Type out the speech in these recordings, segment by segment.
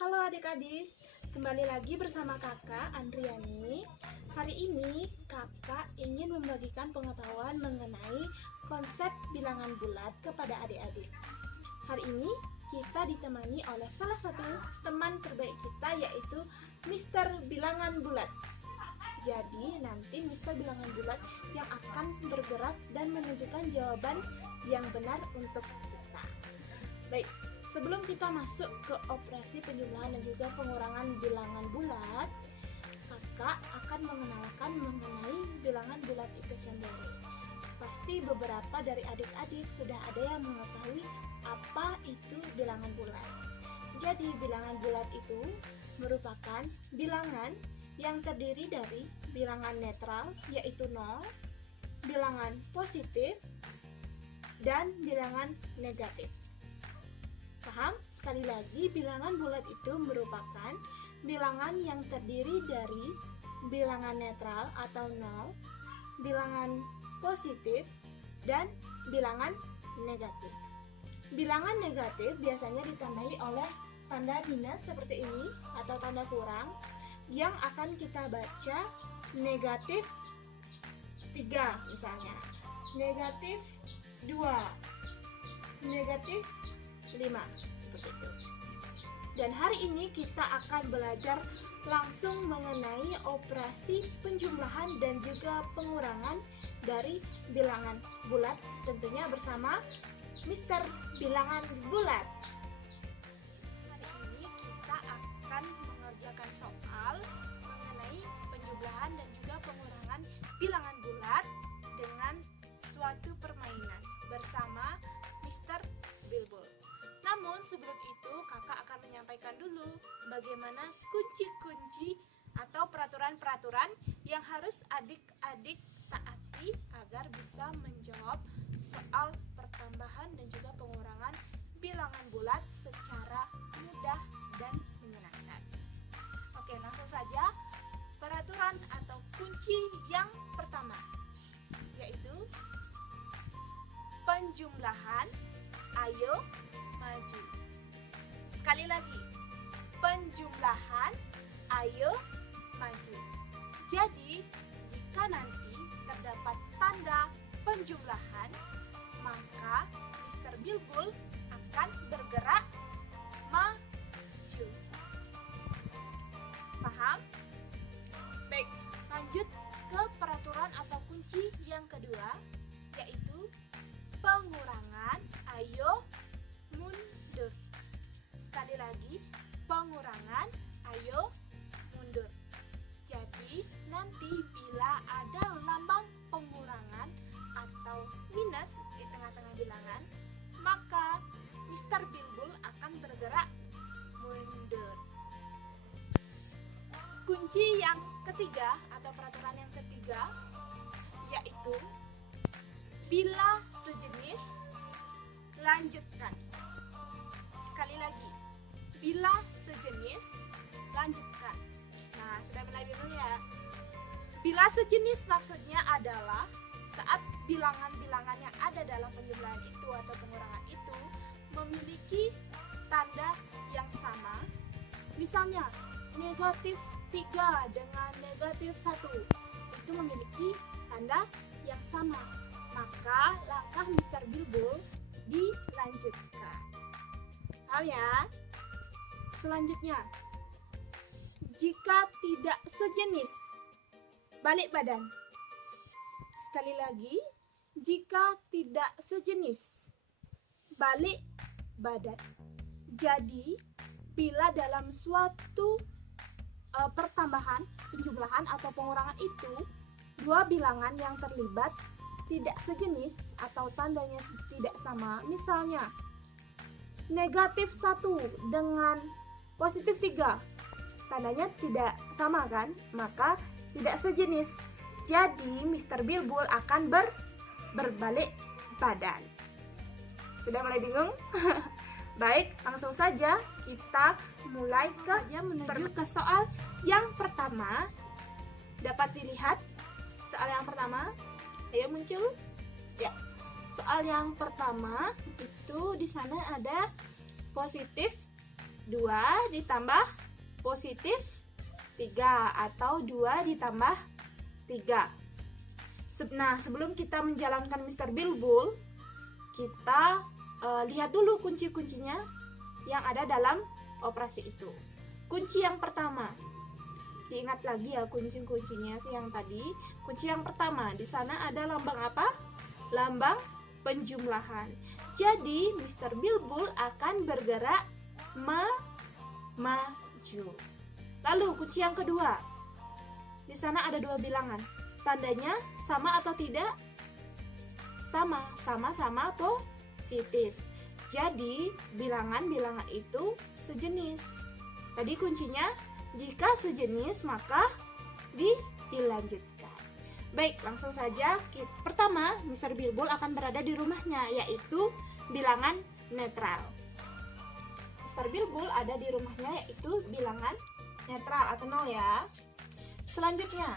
Halo adik-adik, kembali lagi bersama kakak Andriani. Hari ini kakak ingin membagikan pengetahuan mengenai konsep bilangan bulat kepada adik-adik. Hari ini kita ditemani oleh salah satu teman terbaik kita, yaitu Mister Bilangan Bulat. Jadi nanti Mister Bilangan Bulat yang akan bergerak dan menunjukkan jawaban yang benar untuk kita. Baik, sebelum kita masuk ke operasi penjumlahan dan juga pengurangan bilangan bulat, kakak akan mengenalkan mengenai bilangan bulat itu sendiri. Pasti beberapa dari adik-adik sudah ada yang mengetahui apa itu bilangan bulat. Jadi bilangan bulat itu merupakan bilangan yang terdiri dari bilangan netral yaitu 0, bilangan positif, dan bilangan negatif. Paham? Sekali lagi, bilangan bulat itu merupakan bilangan yang terdiri dari bilangan netral atau 0, bilangan positif, dan bilangan negatif. Bilangan negatif biasanya ditandai oleh tanda minus seperti ini atau tanda kurang yang akan kita baca negatif 3 misalnya, negatif 2, negatif 5 seperti itu. Dan hari ini kita akan belajar langsung mengenai operasi penjumlahan dan juga pengurangan dari bilangan bulat, tentunya bersama Mister Bilangan Bulat. Hari ini kita akan mengerjakan soal mengenai penjumlahan dan juga pengurangan bilangan bulat dengan suatu permainan bersama Mister Bilbul. Namun sebelum itu kakak akan menyampaikan dulu bagaimana kunci-kunci atau peraturan-peraturan yang harus adik-adik taati agar bisa menjawab soal pertambahan dan juga pengurangan bilangan bulat secara mudah dan menyenangkan. Oke, langsung saja peraturan atau kunci yang pertama, yaitu penjumlahan ayo maju. Sekali lagi, penjumlahan ayo maju. Jadi, jika nanti terdapat tanda penjumlahan, maka Mister Bilbul akan bergerak maju. Paham? Baik, lanjut ke peraturan atau kunci yang kedua, yaitu pengurangan ayo mundur. Sekali lagi, pengurangan ayo mundur. Jadi nanti bila ada lambang pengurangan atau minus di tengah-tengah bilangan, maka Mister Bilbul akan bergerak mundur. Kunci yang ketiga atau peraturan yang ketiga, yaitu bila sejenis, lanjutkan. Sekali lagi, bila sejenis, lanjutkan. Nah, sudah mulai bingung ya? Bila sejenis maksudnya adalah saat bilangan-bilangan yang ada dalam penjumlahan itu atau pengurangan itu memiliki tanda yang sama. Misalnya, negatif 3 dengan negatif 1 itu memiliki tanda yang sama. Maka langkah Mister Bilbul dilanjutkan. Paham ya? Selanjutnya, jika tidak sejenis, balik badan. Sekali lagi, jika tidak sejenis, balik badan. Jadi, bila dalam suatu pertambahan, penjumlahan atau pengurangan itu, dua bilangan yang terlibat tidak sejenis atau tandanya tidak sama, misalnya negatif 1 dengan positif 3, tandanya tidak sama kan, maka tidak sejenis. Jadi Mister Bilbul akan berbalik badan. Sudah mulai bingung? Baik, langsung saja kita mulai menuju ke soal yang pertama. Dapat dilihat soal yang pertama. Ayo muncul. Ya. Soal yang pertama itu di sana ada positif 2 ditambah positif 3 atau 2 ditambah 3. Nah, sebelum kita menjalankan Mr. Bilbul, kita lihat dulu kunci-kuncinya yang ada dalam operasi itu. Kunci yang pertama, diingat lagi ya kunci-kuncinya yang tadi. Kunci yang pertama, di sana ada lambang apa? Lambang penjumlahan. Jadi Mr. Bilbul akan bergerak maju. Lalu kunci yang kedua, di sana ada 2 bilangan. Tandanya sama atau tidak? Sama, sama-sama positif. Jadi bilangan-bilangan itu sejenis. Tadi kuncinya, jika sejenis maka dilanjutkan. Baik, langsung saja. Pertama, Mr. Bilbul akan berada di rumahnya, yaitu bilangan netral. Mr. Bilbul ada di rumahnya, yaitu bilangan netral atau 0 ya. Selanjutnya,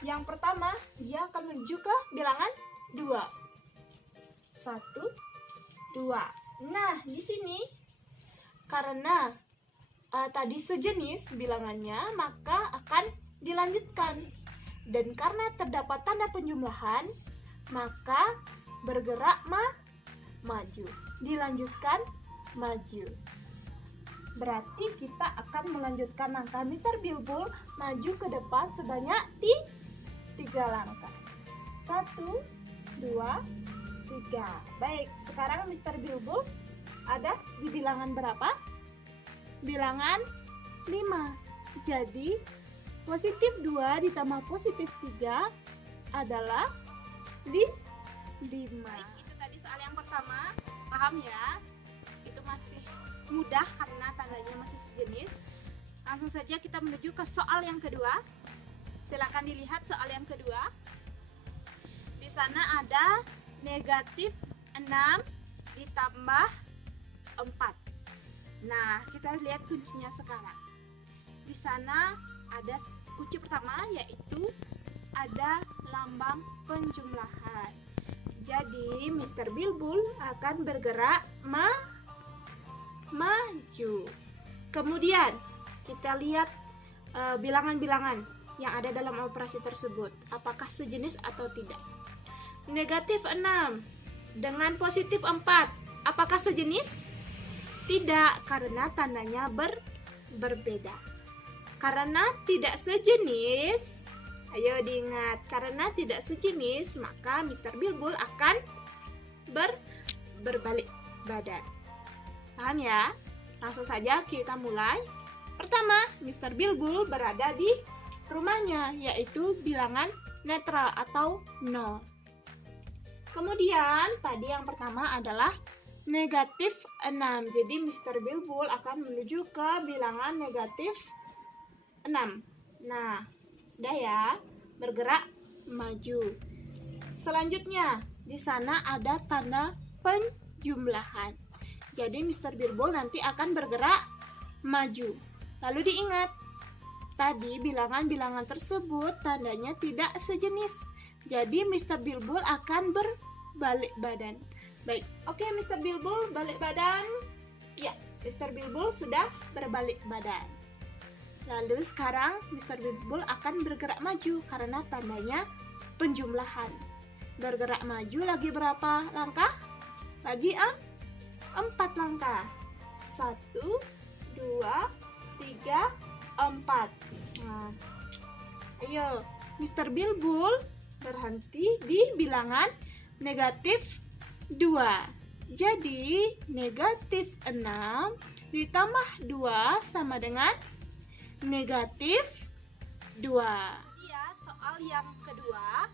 yang pertama dia akan menuju ke bilangan 2. 1, 2. Nah, di sini karena tadi sejenis bilangannya, maka akan dilanjutkan. Dan karena terdapat tanda penjumlahan, maka bergerak maju. Dilanjutkan maju. Berarti kita akan melanjutkan langkah Mr. Bilbul maju ke depan sebanyak 3 langkah. 1, 2, 3. Baik, sekarang Mr. Bilbul ada di bilangan berapa? Bilangan 5. Jadi positif 2 ditambah positif 3 adalah 5. Itu tadi soal yang pertama. Paham ya? Itu masih mudah karena tandanya masih sejenis. Langsung saja kita menuju ke soal yang kedua. Silakan dilihat soal yang kedua. Di sana ada negatif 6 ditambah 4. Nah, kita lihat kuncinya sekarang. Di sana ada kunci pertama, yaitu ada lambang penjumlahan. Jadi Mr. Bilbul akan bergerak maju. Kemudian kita lihat bilangan-bilangan yang ada dalam operasi tersebut, apakah sejenis atau tidak. Negatif 6 dengan positif 4, apakah sejenis? Tidak, karena tandanya berbeda. Karena tidak sejenis, ayo diingat, karena tidak sejenis, maka Mr. Bilbul akan berbalik badan. Paham ya? Langsung saja kita mulai. Pertama, Mr. Bilbul berada di rumahnya, yaitu bilangan netral atau 0. Kemudian, tadi yang pertama adalah negatif 6. Jadi Mr. Bilbul akan menuju ke bilangan negatif 6. Nah, sudah ya, bergerak maju. Selanjutnya, di sana ada tanda penjumlahan. Jadi Mr. Bilbul nanti akan bergerak maju. Lalu diingat, tadi bilangan-bilangan tersebut tandanya tidak sejenis. Jadi Mr. Bilbul akan berbalik badan. Baik, oke Mr. Bilbul balik badan. Ya, Mr. Bilbul sudah berbalik badan. Lalu sekarang Mr. Bilbul akan bergerak maju karena tandanya penjumlahan. Bergerak maju lagi berapa langkah? Lagi 4 langkah. 1, 2, 3, 4. Nah, ayo Mr. Bilbul berhenti di bilangan negatif 2. Jadi negatif 6 ditambah 2 sama dengan negatif 2. Ya, soal yang kedua.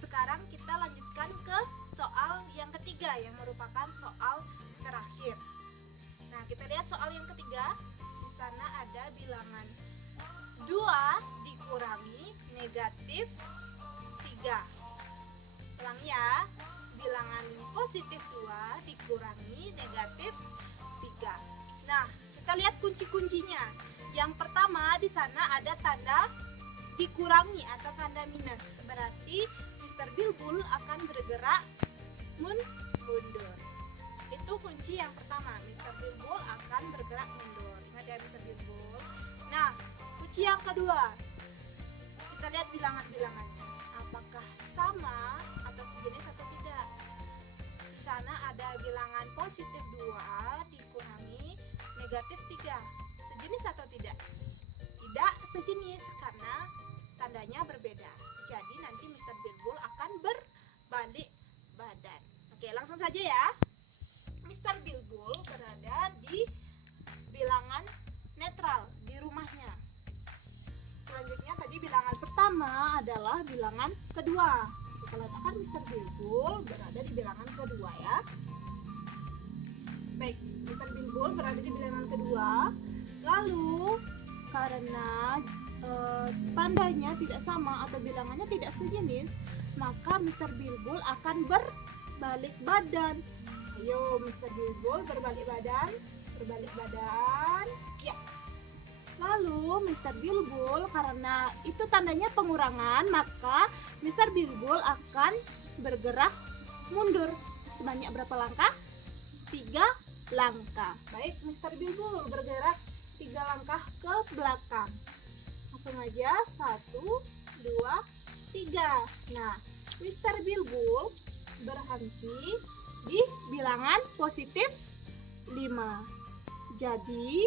Sekarang kita lanjutkan ke soal yang ketiga yang merupakan soal terakhir. Nah, kita lihat soal yang ketiga. Di sana ada bilangan 2 dikurangi negatif 3. Ulang ya. Bilangan positif 2 dikurangi negatif 3. Nah, kita lihat kunci-kuncinya. Yang pertama, di sana ada tanda dikurangi atau tanda minus. Berarti Mr. Bilbul akan bergerak mundur. Itu kunci yang pertama, Mr. Bilbul akan bergerak mundur. Ingat ya Mr. Bilbul. Nah, kunci yang kedua, kita lihat bilangan-bilangannya. Apakah sama atau sejenis atau tidak? Di sana ada bilangan positif 2 dikurangi negatif 3. Sejenis atau tidak? Tidak sejenis karena tandanya berbeda. Jadi nanti Mr. Bilbul akan berbalik badan. Oke, langsung saja ya. Mr. Bilbul berada di bilangan netral di rumahnya. Selanjutnya tadi bilangan pertama adalah bilangan kedua. Kita letakkan Mr. Bilbul berada di bilangan kedua ya. Baik, Mr. Bilbul berada di bilangan kedua. Lalu karena tandanya tidak sama atau bilangannya tidak sejenis, maka Mr. Bilbul akan berbalik badan. Ayo Mr. Bilbul berbalik badan, ya. Lalu Mr. Bilbul karena itu tandanya pengurangan, maka Mr. Bilbul akan bergerak mundur. Sebanyak berapa langkah? 3 langkah. Baik, Mr. Bilbul bergerak 3 langkah ke belakang. Langsung aja 1, 2, 3. Nah, Mr. Bilbul berhenti di bilangan positif 5. Jadi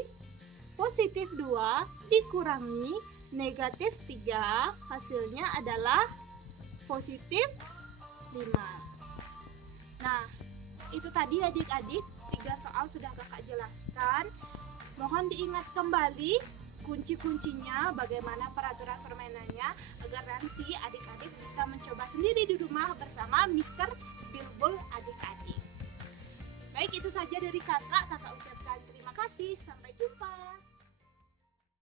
positif 2 dikurangi negatif 3, hasilnya adalah positif 5. Nah, itu tadi adik-adik 3 soal sudah kakak jelaskan. Mohon diingat kembali kunci-kuncinya, bagaimana peraturan permainannya, agar nanti adik-adik bisa mencoba sendiri di rumah bersama Mr. Bilbul adik-adik. Baik, itu saja dari kakak ucapkan terima kasih. Sampai jumpa.